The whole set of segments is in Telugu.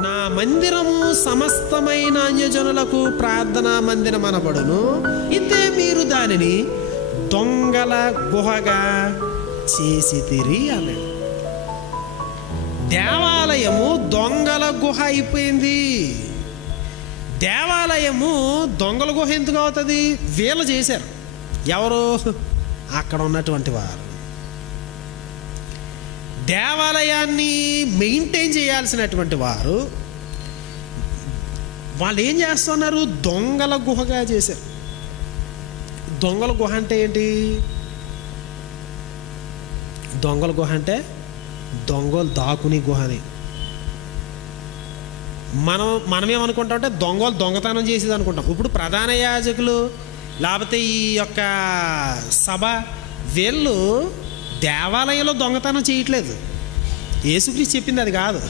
నా మందిరము సమస్తమైన అన్యజనులకు ప్రార్థనా మందిరం అనబడును. ఇదే మీరు దానిని దొంగల గుహగా చేసి తిరి అన్నాడు. దేవాలయము దొంగల గుహ అయిపోయింది. దేవాలయము దొంగల గుహ ఎందుకు అవుతుంది? వీళ్ళు చేశారు. ఎవరు? అక్కడ ఉన్నటువంటి వారు. దేవాలయాన్ని మెయింటైన్ చేయాల్సినటువంటి వారు వాళ్ళు ఏం చేస్తున్నారు? దొంగల గుహగా చేశారు. దొంగల గుహ అంటే ఏంటి? దొంగల గుహ అంటే దొంగలు దాకుని గుహ అని మనం మనం ఏమనుకుంటాం అంటే దొంగలు దొంగతనం చేసేది అనుకుంటాం ఇప్పుడు ప్రధాన యాజకులు లేకపోతే ఈ యొక్క సభ వీళ్ళు దేవాలయంలో దొంగతనం చేయట్లేదు. యేసుక్రీస్తు చెప్పింది అది కాదు.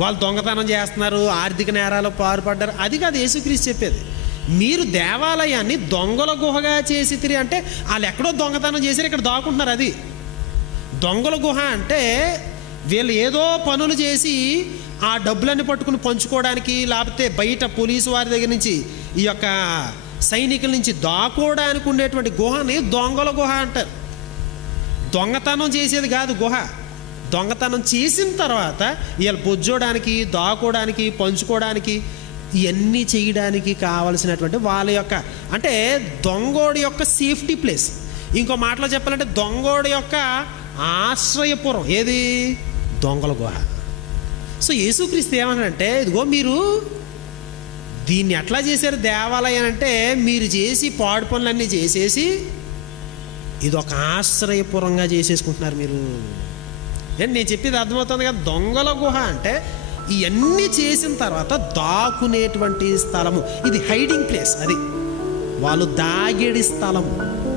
వాళ్ళు దొంగతనం చేస్తున్నారు ఆర్థిక నేరాలు పాల్పడ్డారు అది కాదు యేసుక్రీస్తు చెప్పేది. మీరు దేవాలయాన్ని దొంగల గుహగా చేసి తిరిగి అంటే వాళ్ళు ఎక్కడో దొంగతనం చేశారు ఇక్కడ దాక్కుంటున్నారు అది. దొంగల గుహ అంటే వీళ్ళు ఏదో పనులు చేసి ఆ డబ్బులన్నీ పట్టుకుని పంచుకోవడానికి లేకపోతే బయట పోలీసు వారి దగ్గర నుంచి ఈ యొక్క సైనికుల నుంచి దాక్కోవడానికి ఉండేటువంటి గుహని దొంగల గుహ అంటారు. దొంగతనం చేసేది కాదు గుహ. దొంగతనం చేసిన తర్వాత వీళ్ళు బొజ్జోడానికి దాకోవడానికి పంచుకోవడానికి ఇవన్నీ చేయడానికి కావలసినటువంటి వాళ్ళ యొక్క అంటే దొంగోడి యొక్క సేఫ్టీ ప్లేస్. ఇంకో మాటలో చెప్పాలంటే దొంగోడి యొక్క ఆశ్రయపురం. ఏది? దొంగల గుహ. సో యేసుక్రీస్తు ఏమన్నాడంటే ఇదిగో మీరు దీన్ని ఎట్లా చేశారు దేవాలయం అంటే మీరు చేసి పాడు పనులన్నీ చేసేసి ఇది ఒక ఆశ్రయపురంగా చేసేసుకుంటున్నారు మీరు. ఏంటి నేను చెప్పేది అర్థమవుతుంది కదా? దొంగల గుహ అంటే ఇవన్నీ చేసిన తర్వాత దాక్కునేటువంటి స్థలము. ఇది హైడింగ్ ప్లేస్ అది. వాళ్ళు దాగేడి స్థలము.